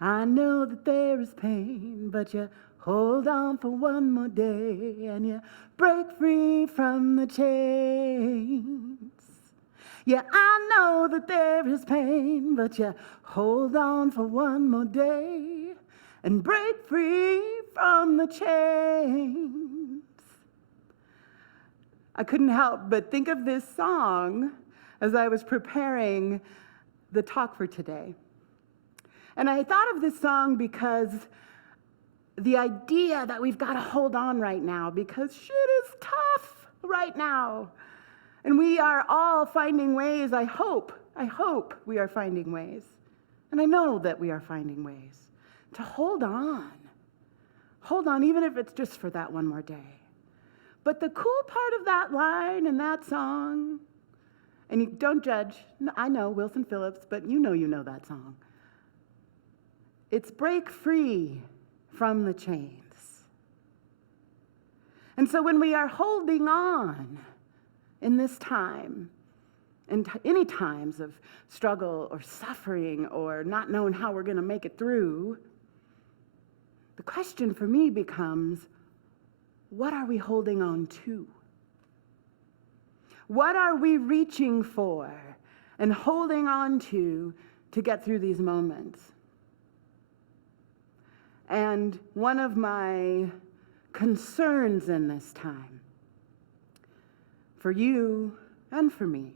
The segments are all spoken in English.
I know that there is pain, but you hold on for one more day and you break free from the chains. Yeah, I know that there is pain, but you hold on for one more day and break free from the chains. I couldn't help but think of this song as I was preparing the talk for today. And I thought of this song because the idea that we've got to hold on right now, because shit is tough right now. And we are all finding ways, I hope we are finding ways. And I know that we are finding ways to hold on. Hold on, even if it's just for that one more day. But the cool part of that line in that song, and you don't judge, I know, Wilson Phillips, but you know that song. It's break free from the chains. And so when we are holding on in this time, and any times of struggle or suffering or not knowing how we're going to make it through, the question for me becomes, what are we holding on to? What are we reaching for and holding on to get through these moments? And one of my concerns in this time, for you and for me,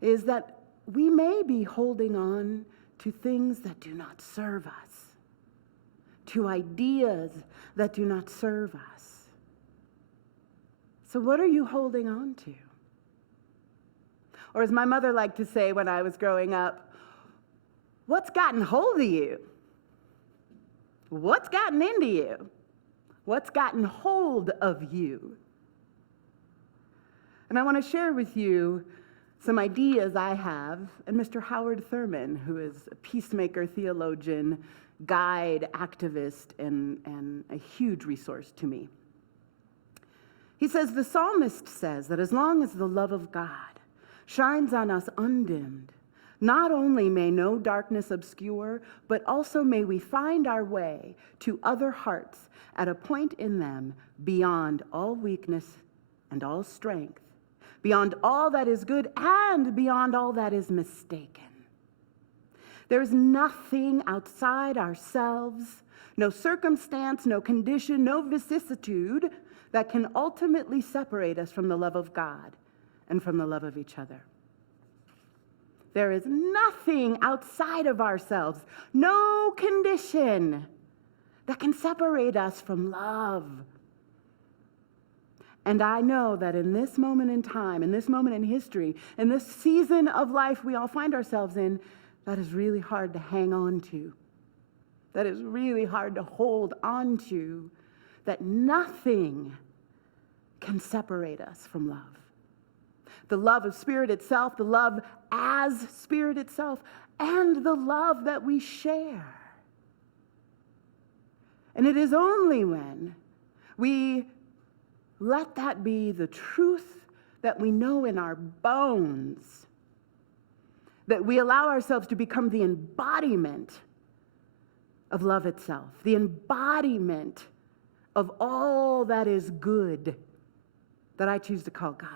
is that we may be holding on to things that do not serve us, to ideas that do not serve us. So what are you holding on to? Or as my mother liked to say when I was growing up, what's gotten hold of you? What's gotten into you? What's gotten hold of you? And I want to share with you some ideas I have, and Mr. Howard Thurman, who is a peacemaker, theologian, guide, activist, and a huge resource to me. He says, the psalmist says that as long as the love of God shines on us undimmed, not only may no darkness obscure, but also may we find our way to other hearts at a point in them beyond all weakness and all strength, beyond all that is good and beyond all that is mistaken. There's nothing outside ourselves, no circumstance, no condition, no vicissitude that can ultimately separate us from the love of God and from the love of each other. There is nothing outside of ourselves, no condition that can separate us from love. And I know that in this moment in time, in this moment in history, in this season of life we all find ourselves in, that is really hard to hang on to. That is really hard to hold on to, that nothing can separate us from love. The love of Spirit itself, the love as Spirit itself, and the love that we share. And it is only when we let that be the truth that we know in our bones, that we allow ourselves to become the embodiment of love itself, the embodiment of all that is good that I choose to call God.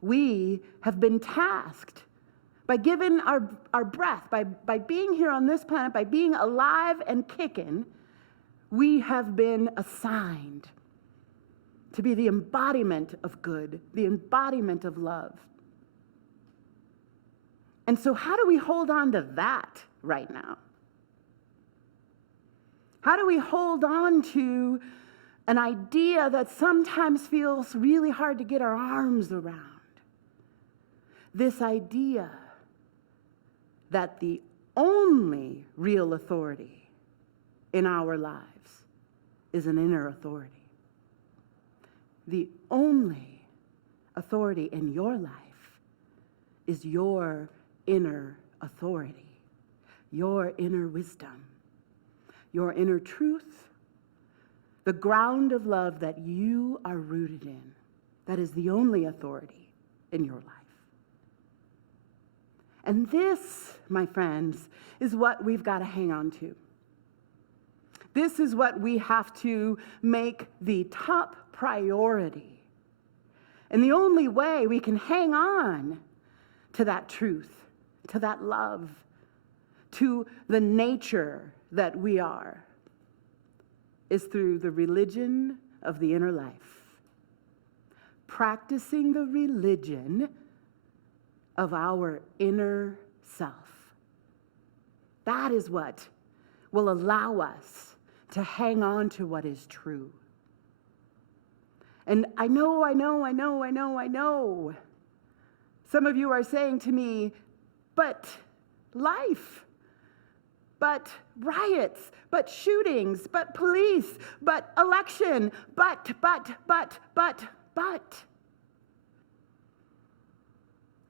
We have been tasked by giving our breath, by being here on this planet, by being alive and kicking, we have been assigned to be the embodiment of good, the embodiment of love. And so how do we hold on to that right now? How do we hold on to an idea that sometimes feels really hard to get our arms around? This idea that the only real authority in our lives is an inner authority. The only authority in your life is your inner authority, your inner wisdom, your inner truth, the ground of love that you are rooted in. That is the only authority in your life. And this, my friends, is what we've got to hang on to. This is what we have to make the top priority. And the only way we can hang on to that truth, to that love, to the nature that we are, is through the religion of the inner life. Practicing the religion of our inner self. That is what will allow us to hang on to what is true. And I know. Some of you are saying to me, but life, but riots, but shootings, but police, but election, but.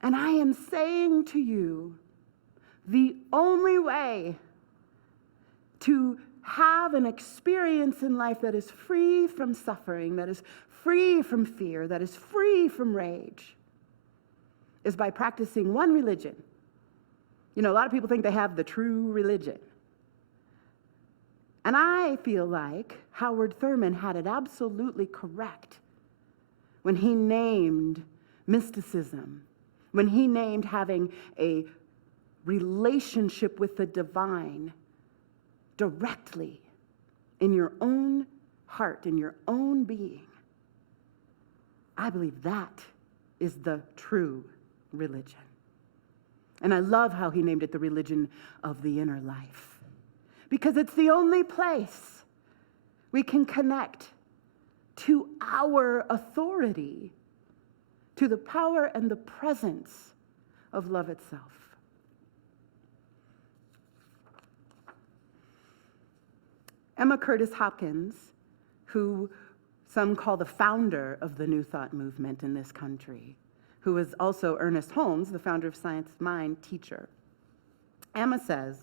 And I am saying to you, the only way to have an experience in life that is free from suffering, that is free from fear, that is free from rage, is by practicing one religion. You know, a lot of people think they have the true religion. And I feel like Howard Thurman had it absolutely correct when he named mysticism, when he named having a relationship with the divine directly in your own heart, in your own being. I believe that is the true religion. And I love how he named it the religion of the inner life, because it's the only place we can connect to our authority, to the power and the presence of love itself. Emma Curtis Hopkins, who some call the founder of the New Thought movement in this country, who was also Ernest Holmes, the founder of Science Mind, teacher. Emma says,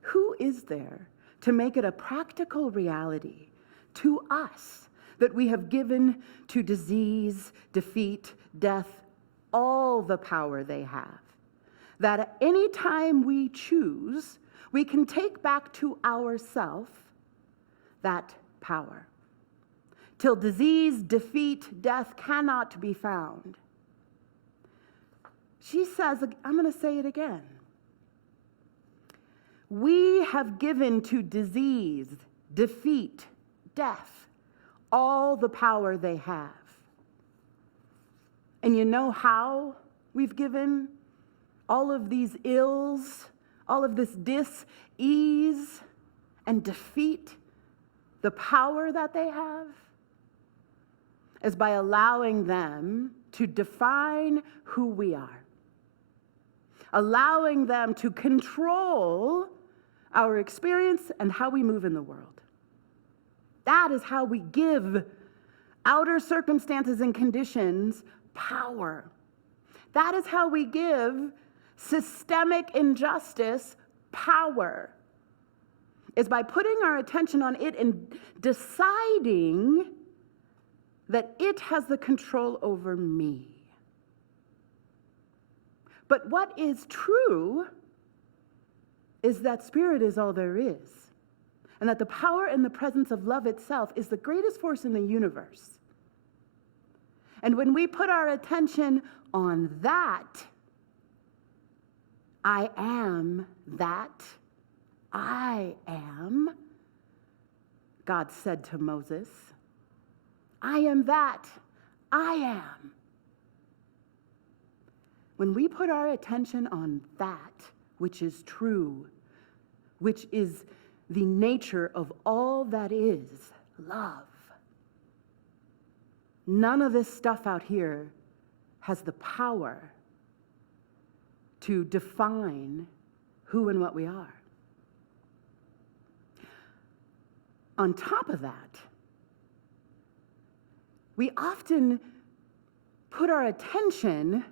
who is there to make it a practical reality to us that we have given to disease, defeat, death, all the power they have? That at any time we choose, we can take back to ourself that power. Till disease, defeat, death cannot be found. She says, I'm going to say it again. We have given to disease, defeat, death, all the power they have. And you know how we've given all of these ills, all of this dis-ease and defeat, the power that they have? Is by allowing them to define who we are. Allowing them to control our experience and how we move in the world. That is how we give outer circumstances and conditions power. That is how we give systemic injustice power. Is by putting our attention on it and deciding that it has the control over me. But what is true is that spirit is all there is, and that the power and the presence of love itself is the greatest force in the universe. And when we put our attention on that, I am that I am, God said to Moses, I am that I am. When we put our attention on that which is true, which is the nature of all that is love, none of this stuff out here has the power to define who and what we are. On top of that, we often put our attention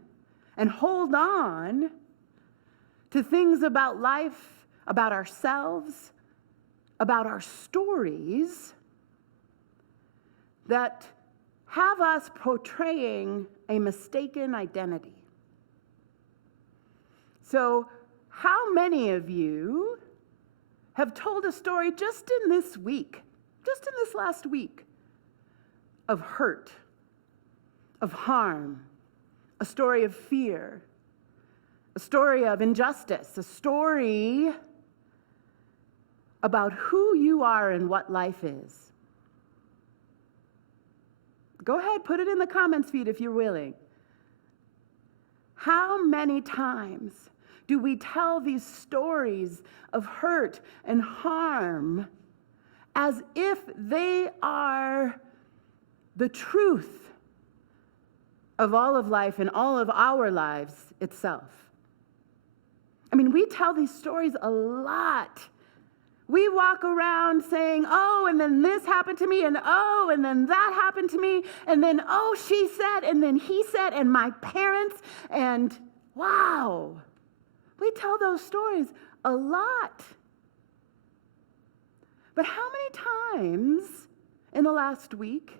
and hold on to things about life, about ourselves, about our stories that have us portraying a mistaken identity. So, how many of you have told a story just in this week, just in this last week, of hurt, of harm, a story of fear, a story of injustice, a story about who you are and what life is? Go ahead, put it in the comments feed if you're willing. How many times do we tell these stories of hurt and harm as if they are the truth of all of life and all of our lives itself? I mean, we tell these stories a lot. We walk around saying, oh, and then this happened to me, and oh, and then that happened to me, and then, oh, she said, and then he said, and my parents, and wow. We tell those stories a lot. But how many times in the last week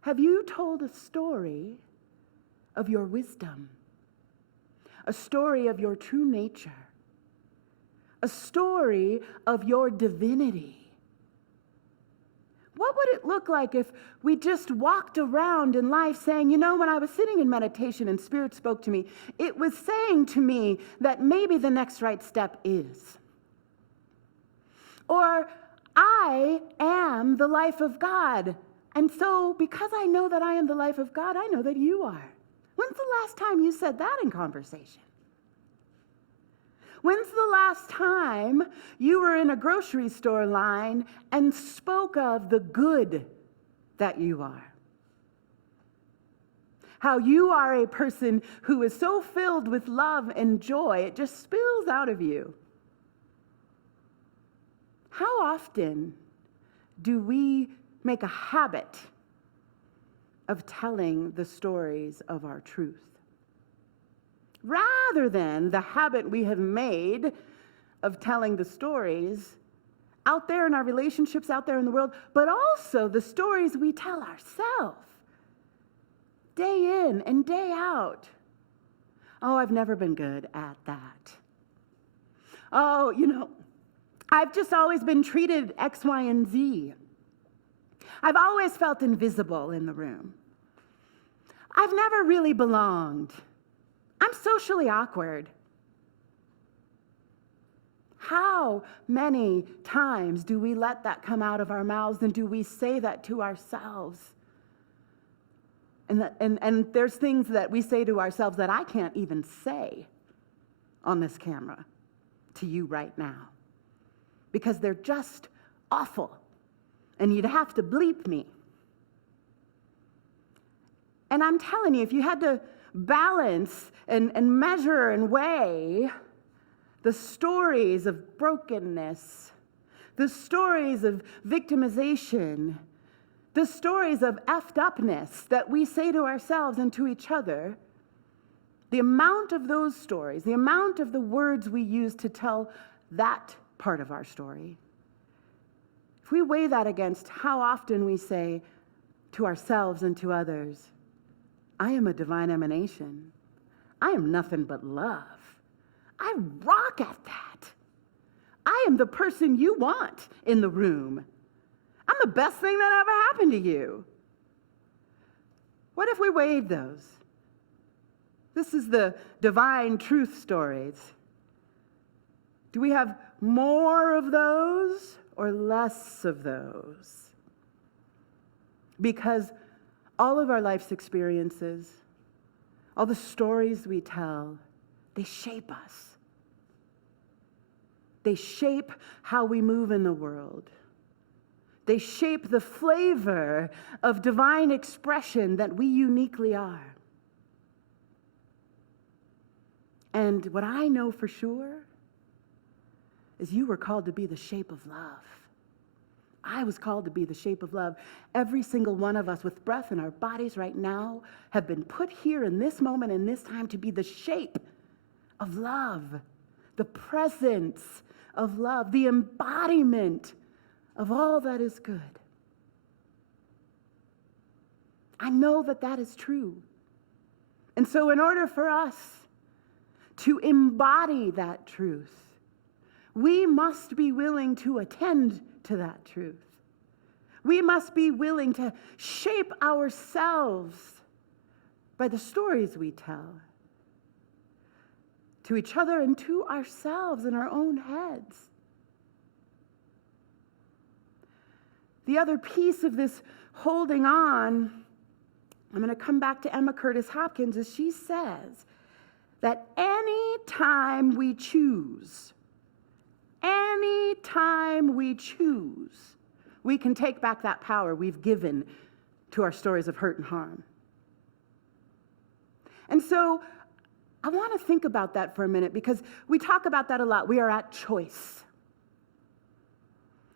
have you told a story of your wisdom, a story of your true nature, a story of your divinity? What would it look like if we just walked around in life saying, you know, when I was sitting in meditation and Spirit spoke to me, it was saying to me that maybe the next right step is. Or, I am the life of God. And so, because I know that I am the life of God, I know that you are. When's the last time you said that in conversation? When's the last time you were in a grocery store line and spoke of the good that you are? How you are a person who is so filled with love and joy, it just spills out of you. How often do we make a habit of telling the stories of our truth, rather than the habit we have made of telling the stories out there in our relationships, out there in the world, but also the stories we tell ourselves day in and day out? Oh, I've never been good at that. Oh, you know, I've just always been treated X, Y, and Z. I've always felt invisible in the room. I've never really belonged. I'm socially awkward. How many times do we let that come out of our mouths, and do we say that to ourselves? And there's things that we say to ourselves that I can't even say on this camera to you right now, because they're just awful, and you'd have to bleep me. And I'm telling you, if you had to balance and measure and weigh the stories of brokenness, the stories of victimization, the stories of effed upness that we say to ourselves and to each other, the amount of those stories, the amount of the words we use to tell that part of our story, if we weigh that against how often we say to ourselves and to others, I am a divine emanation. I am nothing but love. I rock at that. I am the person you want in the room. I'm the best thing that ever happened to you. What if we weighed those? This is the divine truth stories. Do we have more of those or less of those? Because all of our life's experiences, all the stories we tell, they shape us. They shape how we move in the world. They shape the flavor of divine expression that we uniquely are. And what I know for sure is you were called to be the shape of love. I was called to be the shape of love. Every single one of us with breath in our bodies right now have been put here in this moment, in this time, to be the shape of love, the presence of love, the embodiment of all that is good. I know that that is true. And so in order for us to embody that truth, we must be willing to attend to that truth. We must be willing to shape ourselves by the stories we tell to each other and to ourselves in our own heads. The other piece of this holding on, I'm going to come back to Emma Curtis Hopkins, as she says that any time we choose, we can take back that power we've given to our stories of hurt and harm. And so I want to think about that for a minute, because we talk about that a lot. We are at choice.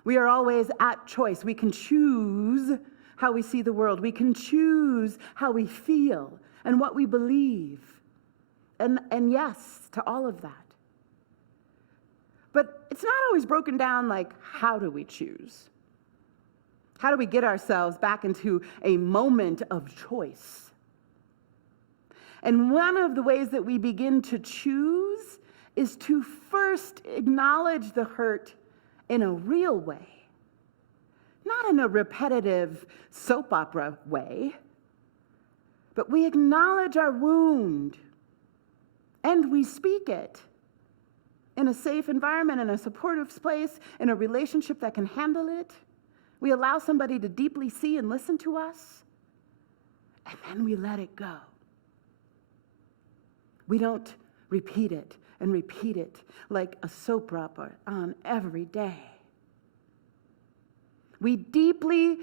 We are always at choice. We can choose how we see the world. We can choose how we feel and what we believe. And yes, to all of that. But it's not always broken down like, how do we choose? How do we get ourselves back into a moment of choice? And one of the ways that we begin to choose is to first acknowledge the hurt in a real way, not in a repetitive soap opera way, but we acknowledge our wound and we speak it in a safe environment, in a supportive place, in a relationship that can handle it. We allow somebody to deeply see and listen to us, and then we let it go. We don't repeat it and repeat it like a soap opera on every day. We deeply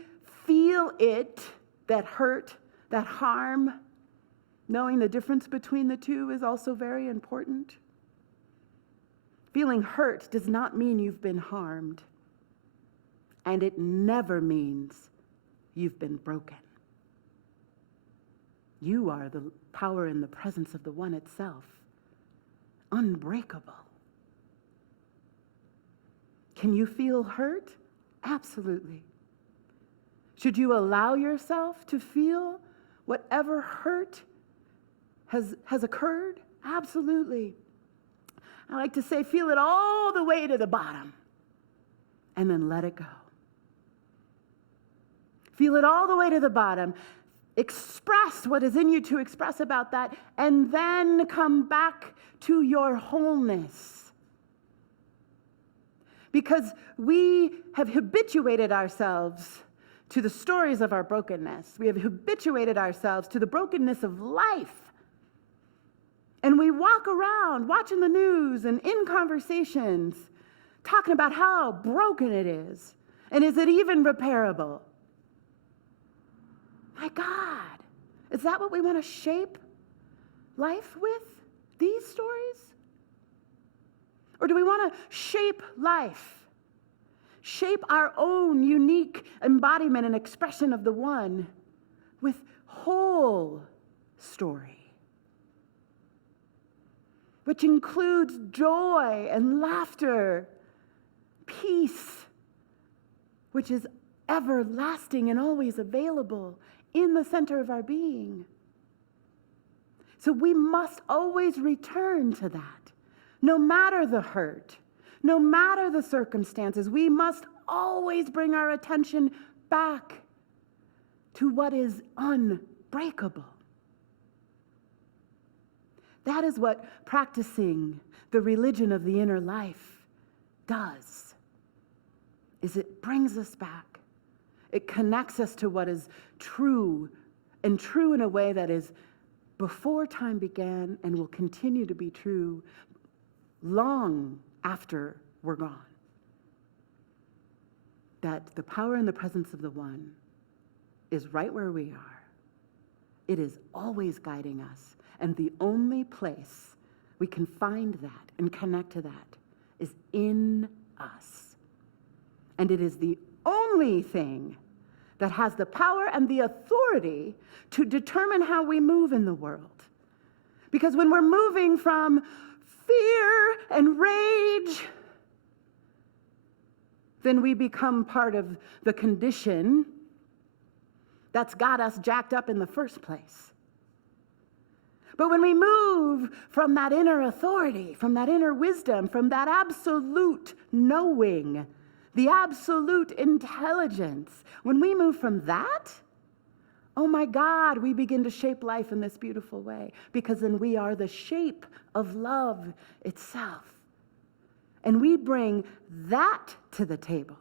feel it, that hurt, that harm. Knowing the difference between the two is also very important. Feeling hurt does not mean you've been harmed, and it never means you've been broken. You are the power in the presence of the One itself, unbreakable. Can you feel hurt? Absolutely. Should you allow yourself to feel whatever hurt has occurred? Absolutely. I like to say, feel it all the way to the bottom, and then let it go. Feel it all the way to the bottom. Express what is in you to express about that, and then come back to your wholeness. Because we have habituated ourselves to the stories of our brokenness. We have habituated ourselves to the brokenness of life. And we walk around watching the news and in conversations talking about how broken it is. And is it even repairable? My God, is that what we want to shape life with? These stories? Or do we want to shape life? Shape our own unique embodiment and expression of the One with whole story, which includes joy and laughter, peace, which is everlasting and always available in the center of our being. So we must always return to that, no matter the hurt, no matter the circumstances. We must always bring our attention back to what is unbreakable. That is what practicing the religion of the inner life does, is it brings us back. It connects us to what is true, and true in a way that is before time began and will continue to be true long after we're gone. That the power and the presence of the One is right where we are. It is always guiding us. And the only place we can find that and connect to that is in us. And it is the only thing that has the power and the authority to determine how we move in the world. Because when we're moving from fear and rage, then we become part of the condition that's got us jacked up in the first place. But when we move from that inner authority, from that inner wisdom, from that absolute knowing, the absolute intelligence, when we move from that, oh my God, we begin to shape life in this beautiful way, because then we are the shape of love itself. And we bring that to the table.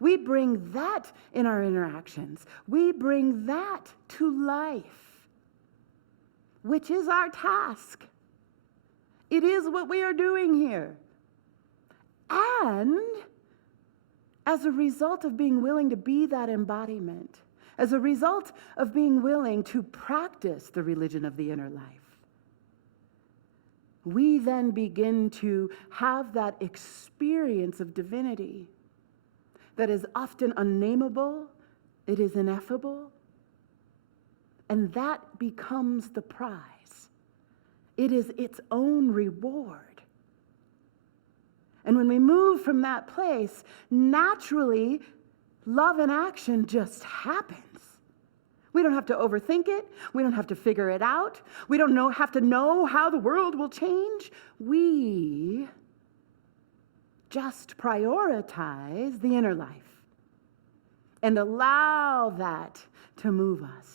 We bring that in our interactions. We bring that to life, which is our task. It is what we are doing here. And as a result of being willing to be that embodiment, as a result of being willing to practice the religion of the inner life, we then begin to have that experience of divinity that is often unnameable, it is ineffable, and that becomes the prize. It is its own reward. And when we move from that place, naturally, love and action just happens. We don't have to overthink it. We don't have to figure it out. We don't have to know how the world will change. We just prioritize the inner life and allow that to move us.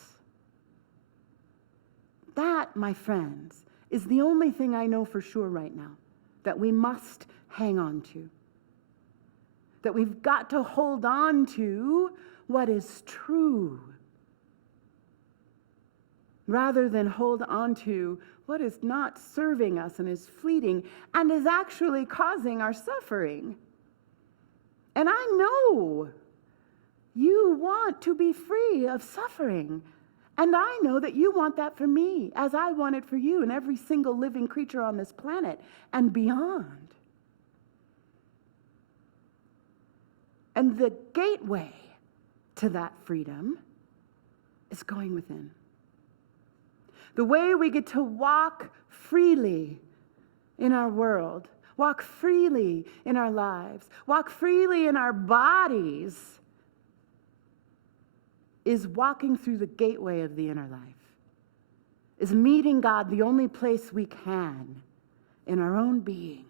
That, my friends, is the only thing I know for sure right now that we must hang on to. That we've got to hold on to what is true, rather than hold on to what is not serving us and is fleeting and is actually causing our suffering. And I know you want to be free of suffering. And I know that you want that for me, as I want it for you and every single living creature on this planet and beyond. And the gateway to that freedom is going within. The way we get to walk freely in our world, walk freely in our lives, walk freely in our bodies, is walking through the gateway of the inner life, is meeting God the only place we can, in our own being,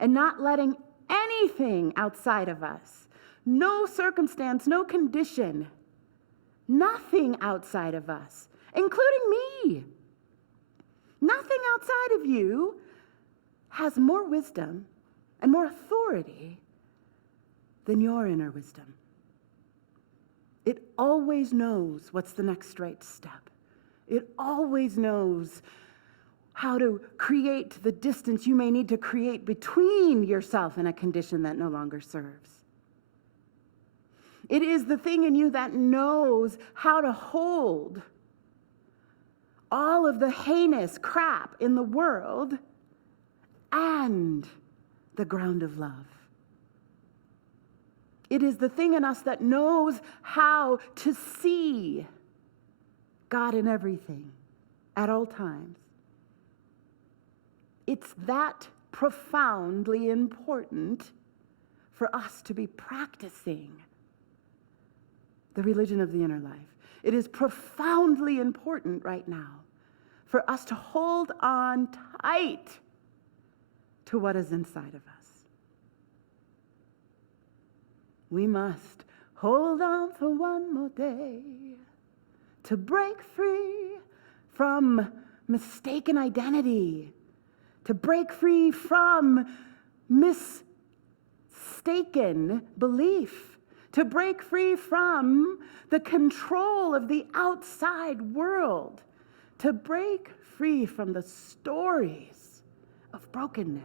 and not letting anything outside of us, no circumstance, no condition, nothing outside of us, including me, nothing outside of you has more wisdom and more authority than your inner wisdom. It always knows what's the next right step. It always knows how to create the distance you may need to create between yourself and a condition that no longer serves. It is the thing in you that knows how to hold all of the heinous crap in the world and the ground of love. It is the thing in us that knows how to see God in everything at all times. It's that profoundly important for us to be practicing the religion of the inner life. It is profoundly important right now for us to hold on tight to what is inside of us. We must hold on for one more day to break free from mistaken identity, to break free from mistaken belief, to break free from the control of the outside world, to break free from the stories of brokenness.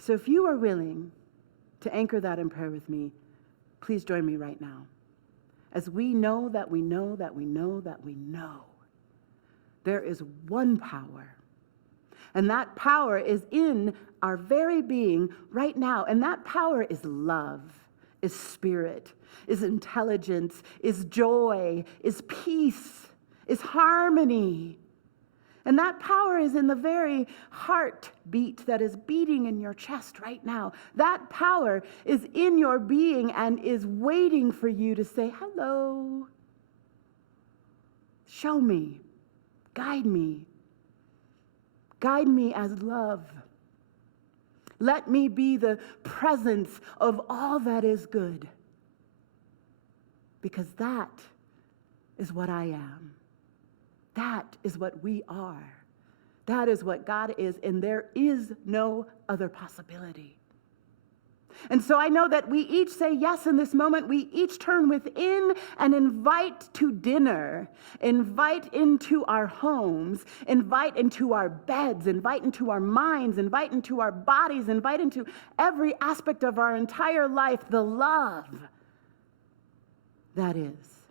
So if you are willing to anchor that in prayer with me, please join me right now. As we know that we know that we know that we know, there is one power. And that power is in our very being right now. And that power is love, is spirit, is intelligence, is joy, is peace, is harmony. And that power is in the very heartbeat that is beating in your chest right now. That power is in your being and is waiting for you to say, hello. Show me, guide me as love. Let me be the presence of all that is good, because that is what I am. That is what we are. That is what God is, and there is no other possibility. And so I know that we each say yes in this moment. We each turn within and invite to dinner, invite into our homes, invite into our beds, invite into our minds, invite into our bodies, invite into every aspect of our entire life the love that is.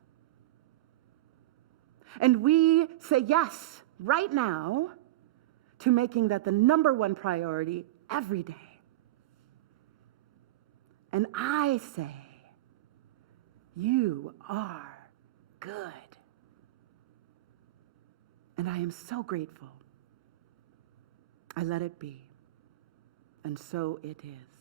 And we say yes right now to making that the number one priority every day. And I say, you are good. And I am so grateful. I let it be. And so it is.